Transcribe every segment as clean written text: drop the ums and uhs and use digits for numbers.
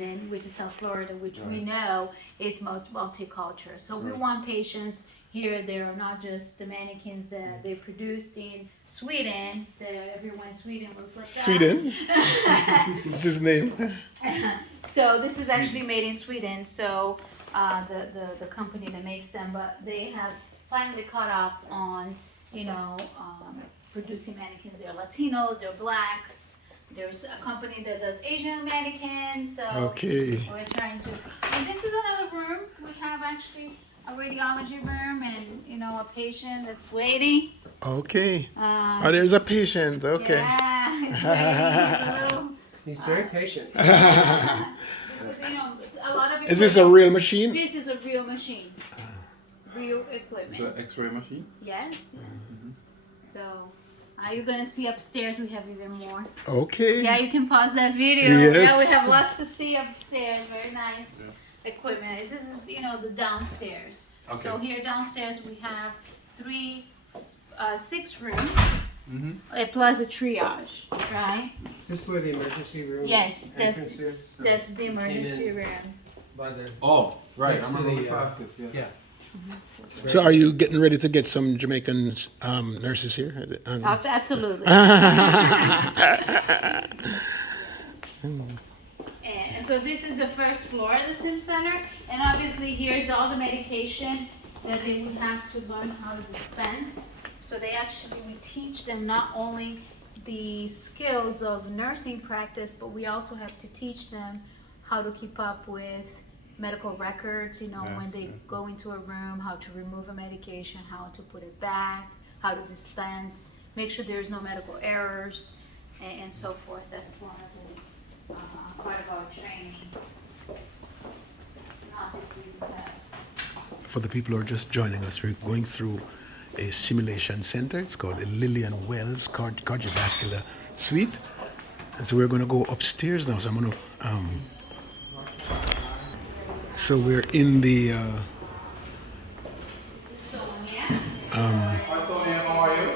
which is South Florida, which we know is multicultural. So we want patients here. They are not just the mannequins that they produced in Sweden. That everyone in Sweden looks like that. Sweden. What's his name? So this is actually made in Sweden. So the company that makes them, but they have finally caught up on producing mannequins. They're Latinos, they're blacks. There's a company that does Asian mannequins. So we're trying to. And this is another room. We have actually a radiology room and a patient that's waiting. Okay. There's a patient. Okay. Yeah, he's very patient. This is, a lot of. Is this a real machine? This is a real machine. Real equipment. It's an X-ray machine? Yes. So, you're gonna see upstairs. We have even more. Okay. Yeah, you can pause that video. Yes. Yeah, we have lots to see upstairs. Very nice equipment. This is the downstairs. Okay. So here downstairs we have 6 rooms, plus a triage, right? Is this where the emergency room Yes, entrance is? that's the emergency room. By the Oh, right. Next I to remember the, past it. Yeah. So are you getting ready to get some Jamaican nurses here? Is it, Absolutely. And so this is the first floor of the Sim Center, and obviously here's all the medication that they would have to learn how to dispense. So we teach them not only the skills of nursing practice, but we also have to teach them how to keep up with medical records, when they go into a room, how to remove a medication, how to put it back, how to dispense, make sure there's no medical errors, and so forth. That's one of the part of our training. And obviously, we have For the people who are just joining us, we're going through a simulation center. It's called the Lillian Wells Cardiovascular Suite. And so we're going to go upstairs now. So I'm going to... So we're in the... This is Sonia. Hi, Sonia. How are you?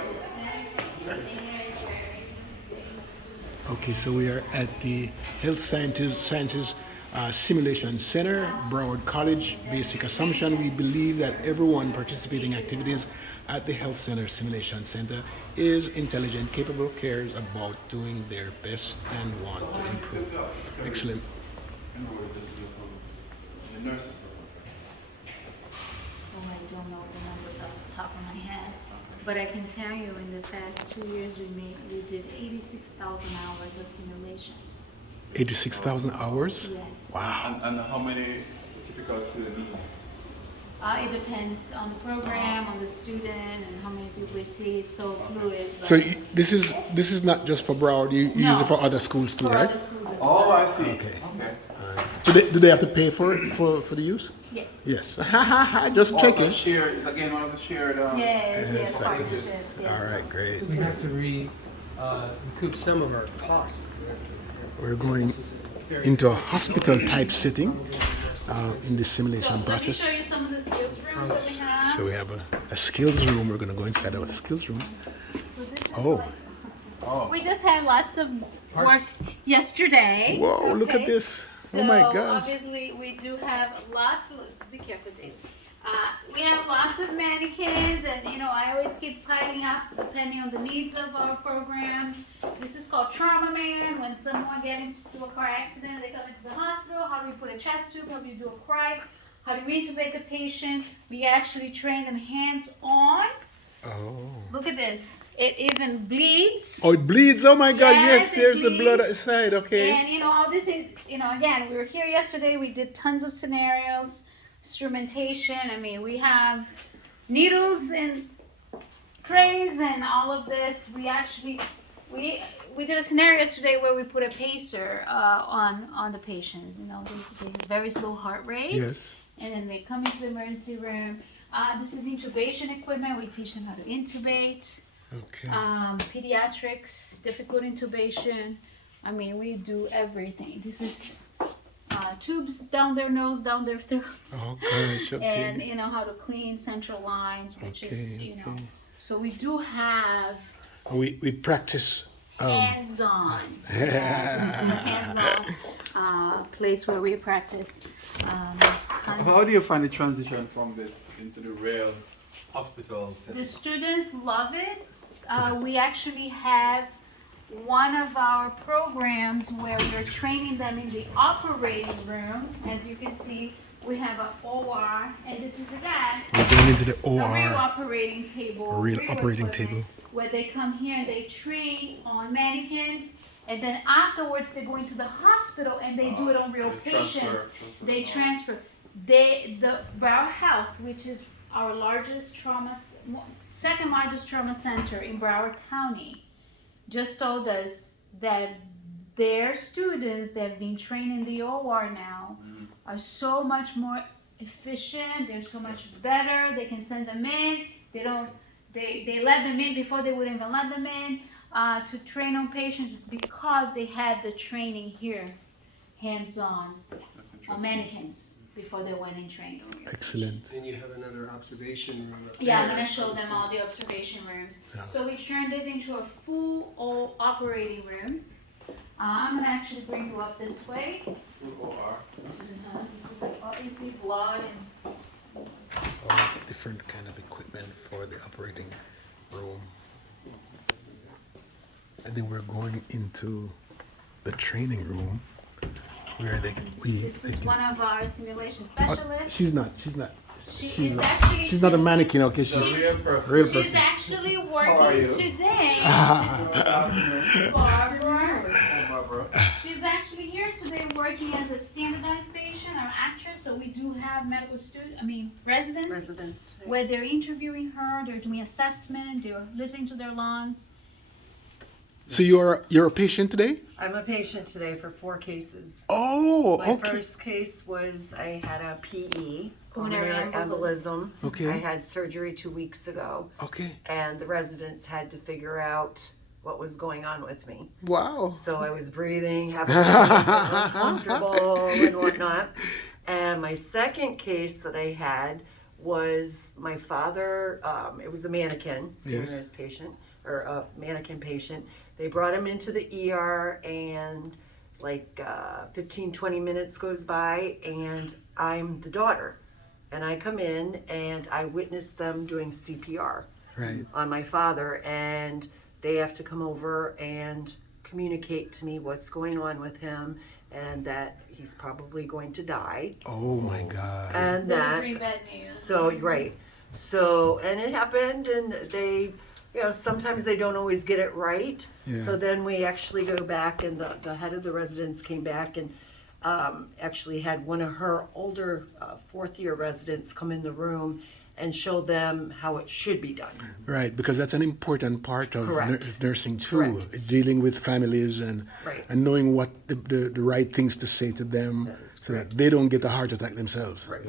Okay, so we are at the Health Sciences Simulation Center, Broward College. Basic assumption, we believe that everyone participating in activities at the Health Center Simulation Center is intelligent, capable, cares about doing their best and want to improve. Excellent. Oh, I don't know the numbers off the top of my head, but I can tell you in the past 2 years we did 86,000 hours of simulation. 86,000 hours? Yes. Wow. And how many typical student needs? It depends on the program, on the student, and how many people we see. It's so fluid. So this is not just for Broward. You use it for other schools too, for right? other schools as Oh, well. I see. Okay. Okay. Do they have to pay for it for the use? Yes. Yes. Just Also checking. shared is again one of the shared. Yes, I think partnerships. Yeah. All right, great. We have to recoup some of our costs. We're going into a hospital-type setting in the simulation So let me process. show you some of the skills rooms that we have. So we have a skills room. We're going to go inside our skills room. So this is Oh. Oh. We just had lots of work yesterday. Whoa, look at okay? this. So Oh my gosh. obviously we do have lots of, be careful Dave. We have lots of mannequins and I always keep piling up depending on the needs of our programs. This is called Trauma Man. When someone gets into a car accident, they come into the hospital. How do we put a chest tube? How do we do a cry? How do we intubate the patient? We actually train them hands-on. Oh. Look at this. It even bleeds. Oh, it bleeds. Oh my God. Yes, Yes, it here's the blood bleeds. outside. Okay. And all this is, again, we were here yesterday. We did tons of scenarios, instrumentation. I mean, we have needles and trays and all of this. We actually, we did a scenario yesterday where we put a pacer on the patients. They have very slow heart rate. Yes. And then they come into the emergency room. This is intubation equipment. We teach them how to intubate. Okay. Pediatrics, difficult intubation. I mean, we do everything. This is tubes down their nose, down their throats. Oh gosh. Okay. And how to clean central lines, which is, Okay. So we do have. We practice hands-on. Yeah, this is a hands-on place where we practice. How do you find the transition from this into the real hospital setting? The students love it. We actually have one of our programs where we're training them in the operating room. As you can see, we have an OR, and this is again We're going into the a real OR. operating table. Real operating equipment, table. where they come here and they train on mannequins, and then afterwards they go into the hospital and they do it on real patients. They transfer. The Broward Health, which is our largest second largest trauma center in Broward County, just told us that their students that have been trained in the OR now are so much more efficient. They're so much better. They can send them in. They let them in before they would even let them in to train on patients because they had the training here, hands-on, on mannequins before they went and trained on real Excellent. And you have another observation room up Yeah, I'm there. gonna show them all the observation rooms. Yeah. So we turned this into a full operating room. I'm gonna actually bring you up this way. OR. This is you see blood and Different kind of equipment for the operating room. And then we're going into the training room where this is one of our simulation specialists. She's not. She's actually She's not a mannequin, okay? It's a She's real person. real She's person. actually are working you? today. Good afternoon. Barbara. Barbara. She's actually here today working as a standardized patient or actress. So we do have medical residents where they're interviewing her, they're doing assessment, they're listening to their lungs. So you're a patient today? I'm a patient today for 4 cases. Oh, My okay. first case was I had a PE, Pulmonary pulmonary embolism. Okay. I had surgery 2 weeks ago, Okay. and the residents had to figure out what was going on with me. Wow. So I was breathing, having uncomfortable and whatnot. And my second case that I had was my father. It was a mannequin, Yes. seniors patient or a mannequin patient. They brought him into the ER, and like 15, 20 minutes goes by, and I'm the daughter. And I come in, and I witnessed them doing CPR Right. on my father, and they have to come over and communicate to me what's going on with him, and that he's probably going to die, Oh my God. and that Delivery bad news. so right. So, and it happened, and they, sometimes they don't always get it right. Yeah. So then we actually go back, and the head of the residence came back and actually had one of her older 4th-year residents come in the room and show them how it should be done. Right, because that's an important part of Correct. nursing too, Correct. is dealing with families and Right. and knowing what the right things to say to them That is so that they don't get a heart attack themselves. Right.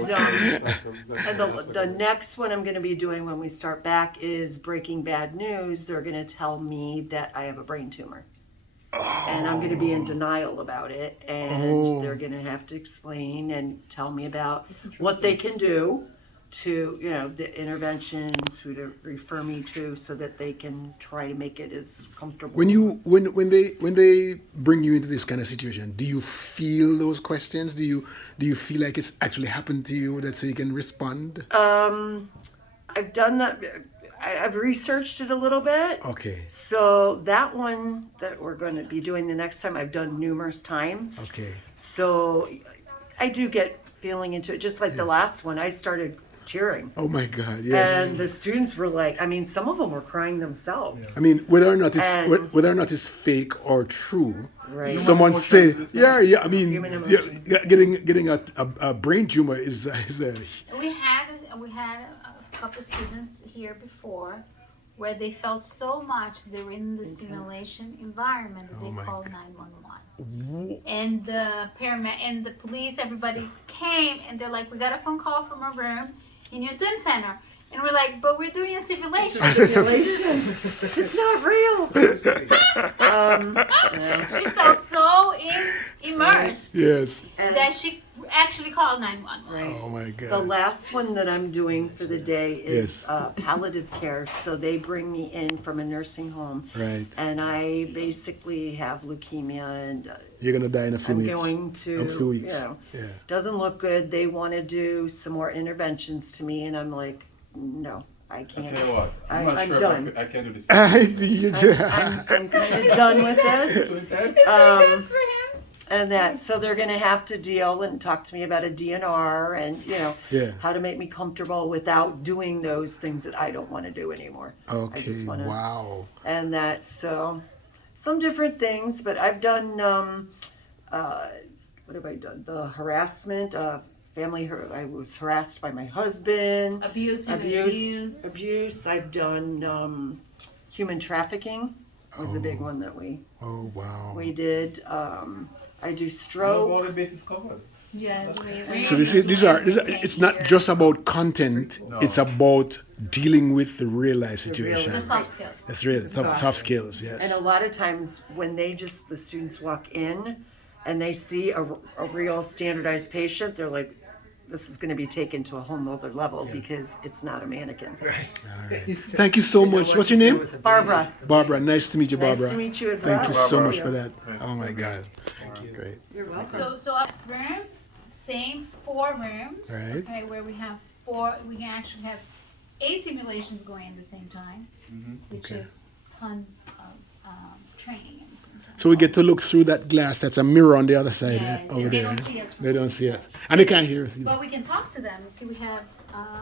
And the next one I'm going to be doing when we start back is Breaking Bad News. They're going to tell me that I have a brain tumor. And I'm going to be in denial about it. And they're going to have to explain and tell me about what they can do to, the interventions, who to refer me to, so that they can try to make it as comfortable. When they bring you into this kind of situation, do you feel those questions? Do you feel like it's actually happened to you, that so you can respond? I've done that. I've researched it a little bit. Okay. So that one that we're going to be doing the next time, I've done numerous times. Okay. So I do get feeling into it. Just like the last one, I started tearing. Oh my God. Yes. And the students were like, some of them were crying themselves. I mean, whether or not it's fake or true, Right. someone say, emotions. yeah. I mean, Human emotions. getting a brain tumor is a We had a couple students here before where they felt so much they were in the simulation environment that Oh my they called God. 911. And the and the police, everybody came, and they're like, "We got a phone call from a room in your sim center." And we're like, "But we're doing a simulation." It's not real. She felt so immersed Yes. And that she actually call 911. Right. Oh my The God. last one that I'm doing for the day is Yes. palliative care. So they bring me in from a nursing home, Right. and I basically have leukemia, and You're gonna die in a few I'm minutes. going to, A few you weeks. know, Yeah. doesn't look good. They want to do some more interventions to me, and I'm like, no, I I can't. tell you what, I'm not I'm sure done. if I can do this. I'm kind of done with this. So intense. That's for him. And that, so they're going to have to deal and talk to me about a DNR and, you know, Yeah. how to make me comfortable without doing those things that I don't want to do anymore. I Okay. just want to, Wow. and that, so some different things, but I've done, what have I done? The harassment, I was harassed by my husband. Abuse. Abuse. I've done, human trafficking was a big one that Oh wow. we did. I do You have all stroke. the bases covered. Yes. So these are it's not just about content. No. It's about dealing with the real life situation. The soft skills. That's real soft skills. Yes. And a lot of times when the students walk in and they see a real standardized patient, they're like, this is going to be taken to a whole nother level because it's not a mannequin. Thank you so much. What's your name? Barbara, Barbara. Nice to meet you, nice Barbara. to meet you as well. Thank you so Barbara. much for that. Oh my God. Great. You're welcome. So our room, same 4 rooms. Right. Okay, where we have 4, we can actually have 8 simulations going at the same time, which Okay. is tons of training at the same time. So we get to look through that glass. That's a mirror on the other side Yes, over and they there. don't eh? see us from They don't the see outside. us, and they can't hear us either. But we can talk to them. You see, we have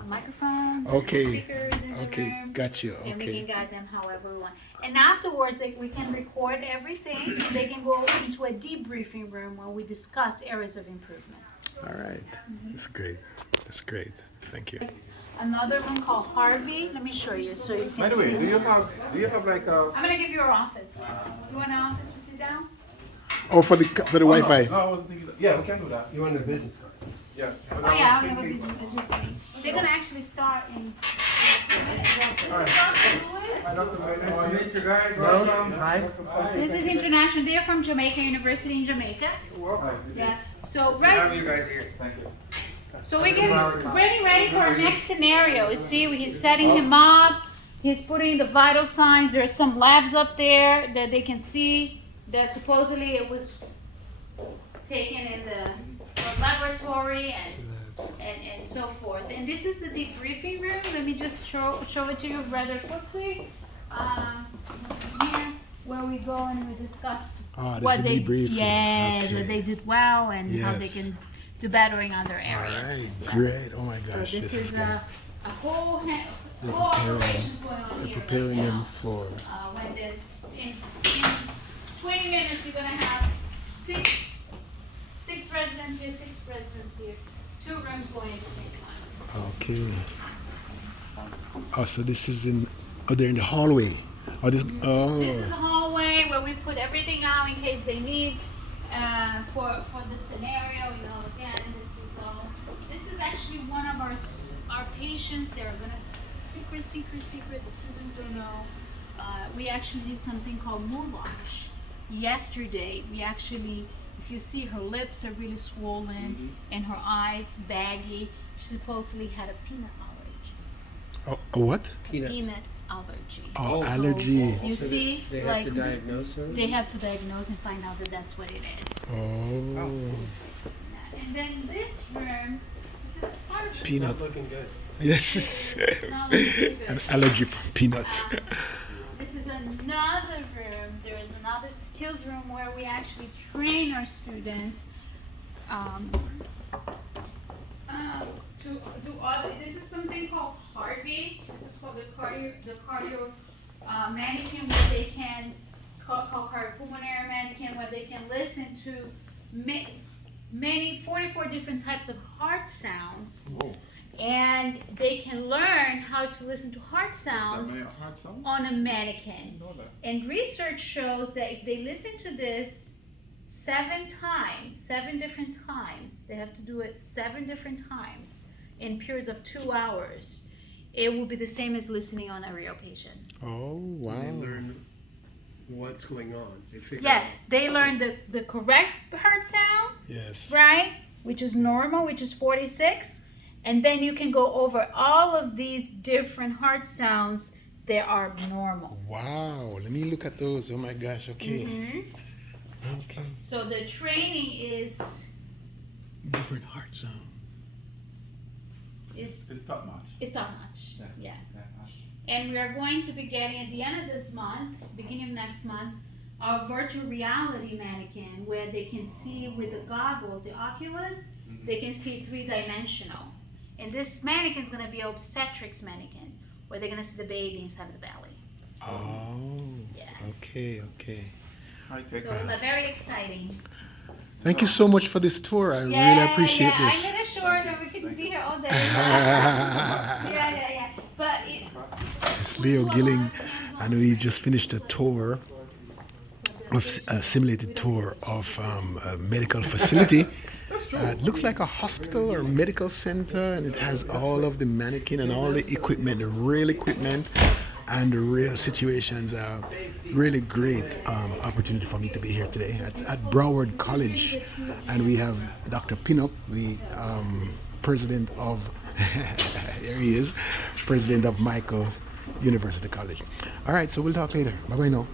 microphones Okay. and speakers in the Okay, room. got you. And we can Okay. guide them however we want. And afterwards, we can record everything. And they can go into a debriefing room where we discuss areas of improvement. All right. That's great. That's great. Thank you. It's another room called Harvey. Let me show you so you can By the way, see. do you have like a? I'm gonna give you our office. You want an office to sit down? Oh, for the Wi-Fi. No, I wasn't thinking. Yeah, we can do that. You want a business card? Yeah. But Oh I yeah, was we have a thinking- business. It's just me. They're gonna actually start in. Meet you guys. Welcome. Hi. This is international. They're from Jamaica, University in Jamaica. Yeah. So right. you guys here. Thank you. So we're getting ready for our next scenario. You see, he's setting him up. He's putting the vital signs. There are some labs up there that they can see that supposedly it was taken in the laboratory and so forth. And this is the debriefing room. Let me just show it to you rather quickly. Here, where we go and we discuss Ah, this what is they debriefing. yes, Okay. what they did well and how they Yes. can do better in other All areas. right. Yeah. Great. Oh my So gosh. this is good. a whole They're whole preparing- operations going on They're here preparing right him now. for. When this in 20 minutes you're gonna have six residents here, 6 residents here, 2 rooms going at the same time. Okay. Oh, so this is in. Oh, they're in the hallway. Oh, this. Oh. This is a hallway where we put everything out in case they need for the scenario. You know, again, this is all. This is actually one of our patients. They're gonna secret. The students don't know. We actually did something called moulage. Yesterday, we actually, if you see her lips are really swollen and her eyes baggy, she supposedly had a peanut allergy. Oh, a what? Peanut allergy. Oh, So, allergy. You see, They have like to diagnose her? they have to diagnose and find out that that's what it is. Oh. And then this room, this is part of the Peanut. Not looking good. Yes. No, this is good. An allergy from peanuts. This is another room. There is another skills room where we actually train our students to do other. This is something called Harvey. This is called the cardio mannequin where they can. It's called pulmonary mannequin where they can listen to many 44 different types of heart sounds. Whoa. And they can learn how to listen to heart That sounds may hard sound? on a mannequin. Know that. And research shows that if they listen to this 7 different times, they have to do it 7 different times in periods of 2 hours, it will be the same as listening on a real patient. Oh, wow. They learn what's going on. They figure Yeah, out. they learn the correct heart sound, Yes. right? which is normal, which is 46. And then you can go over all of these different heart sounds that are normal. Wow. Let me look at those. Oh my gosh. Okay. Okay. So the training is Different heart sound. is It's top notch. it's top notch. Yeah. Yeah. And we are going to be getting at the end of this month, beginning of next month, our virtual reality mannequin where they can see with the goggles, the Oculus, they can see 3-dimensional. And this mannequin is going to be an obstetrics mannequin where they're going to see the baby inside of the belly. Oh. Yeah. Okay. Okay. I take So very exciting. Thank you so much for this tour. I really appreciate I'm this. gonna sure that we can be here all day. yeah. But It's Leo Gilling. I know he just finished a tour, a simulated tour of a medical facility. It looks like a hospital or medical center, and it has all of the mannequin and all the equipment, the real equipment, and the real situations. Really great opportunity for me to be here today. It's at Broward College, and we have Dr. Pinnock, the president of, here he is, president of Michael University College. All right, so we'll talk later. Bye-bye now.